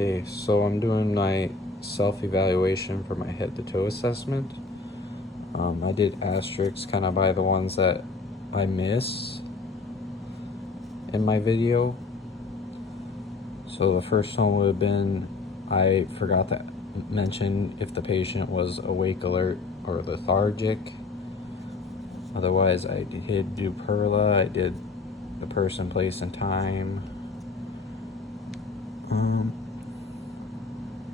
Okay, so I'm doing my self-evaluation for my head-to-toe assessment. I did asterisks kind of by the ones that I miss in my video. So the first one would have been, I forgot to mention if the patient was awake, alert, or lethargic. Otherwise, I did do PERLA, I did the person, place, and time.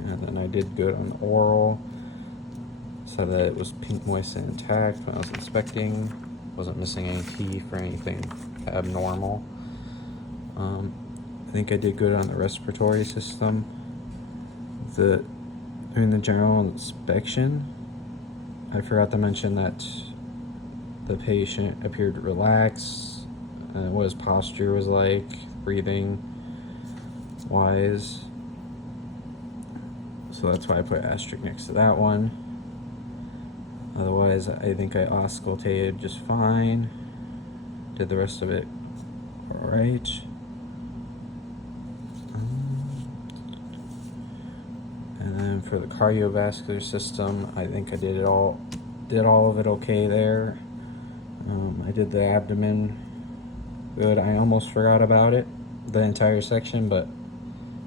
And then I did good on oral. Said that it was pink, moist, and intact when I was inspecting. Wasn't missing any teeth or anything abnormal. I think I did good on the respiratory system. During the general inspection, I forgot to mention that the patient appeared relaxed, and what his posture was like, breathing wise. So that's why I put asterisk next to that one. Otherwise, I think I auscultated just fine. Did the rest of it all right. And then for the cardiovascular system, I think I did all of it okay there. I did the abdomen good. I almost forgot about it, the entire section, but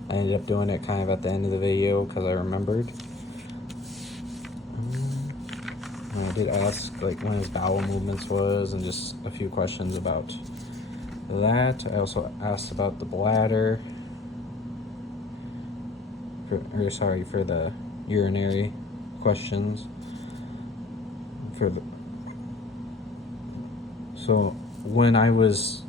I ended up doing it kind of at the end of the video because I remembered. I did ask like when his bowel movements was and just a few questions about that. I also asked about the bladder, for the urinary questions. So when I was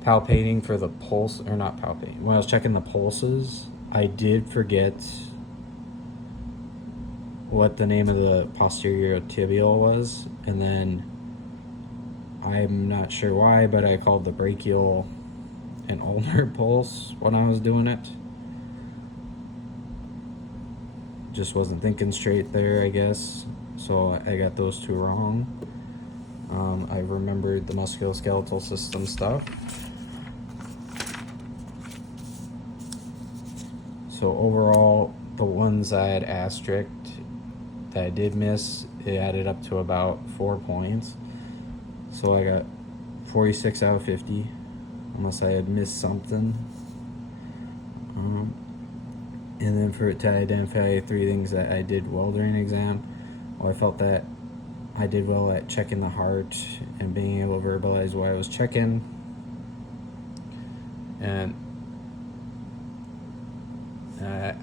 palpating for the pulse, or not palpating, when I was checking the pulses, I did forget what the name of the posterior tibial was, and then I'm not sure why, but I called the brachial and ulnar pulse when I was doing it. Just wasn't thinking straight there, I guess, so I got those two wrong. I remembered the musculoskeletal system stuff. So overall, the ones I had asterisked that I did miss, it added up to about 4 points. So I got 46 out of 50, unless I had missed something. And then for it to identify 3 things that I did well during the exam, I felt that I did well at checking the heart and being able to verbalize what I was checking. And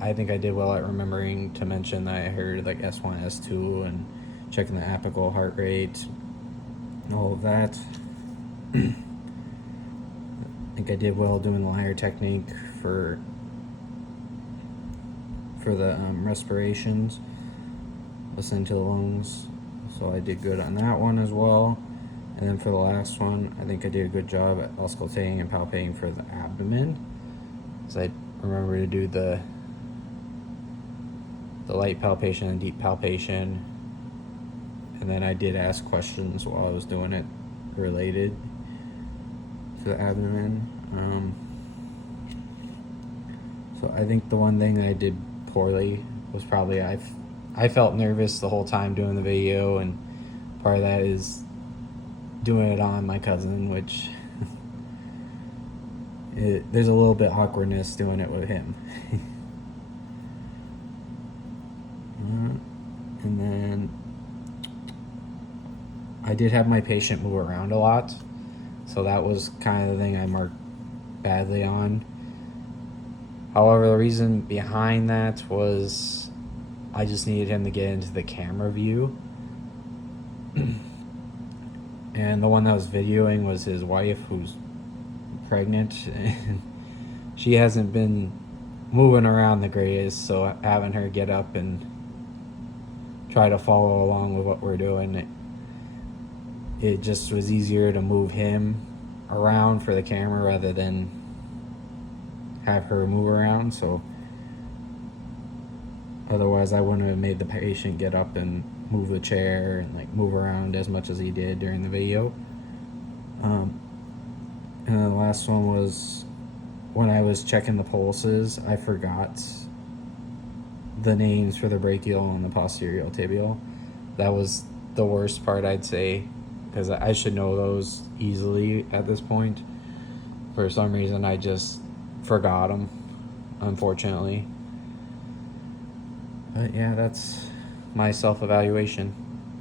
I think I did well at remembering to mention that I heard like S1, S2, and checking the apical heart rate and all of that. I think I did well doing the Lyre technique for the respirations, listening to the lungs. So I did good on that one as well. And then for the last one, I think I did a good job at auscultating and palpating for the abdomen. So I remember to do the light palpation and deep palpation. And then I did ask questions while I was doing it related to the abdomen. So I think the one thing I did poorly was probably I felt nervous the whole time doing the video, and part of that is doing it on my cousin, which there's a little bit awkwardness doing it with him. And then I did have my patient move around a lot, so that was kind of the thing I marked badly on. However, the reason behind that was I just needed him to get into the camera view. And the one that was videoing was his wife, who's pregnant, and she hasn't been moving around the greatest, so having her get up and try to follow along with what we're doing, it just was easier to move him around for the camera rather than have her move around. So otherwise I wouldn't have made the patient get up and move the chair and like move around as much as he did during the video. And then the last one was when I was checking the pulses, I forgot the names for the brachial and the posterior tibial. That was the worst part, I'd say, because I should know those easily at this point. For some reason, I just forgot them, unfortunately. But yeah, that's my self-evaluation.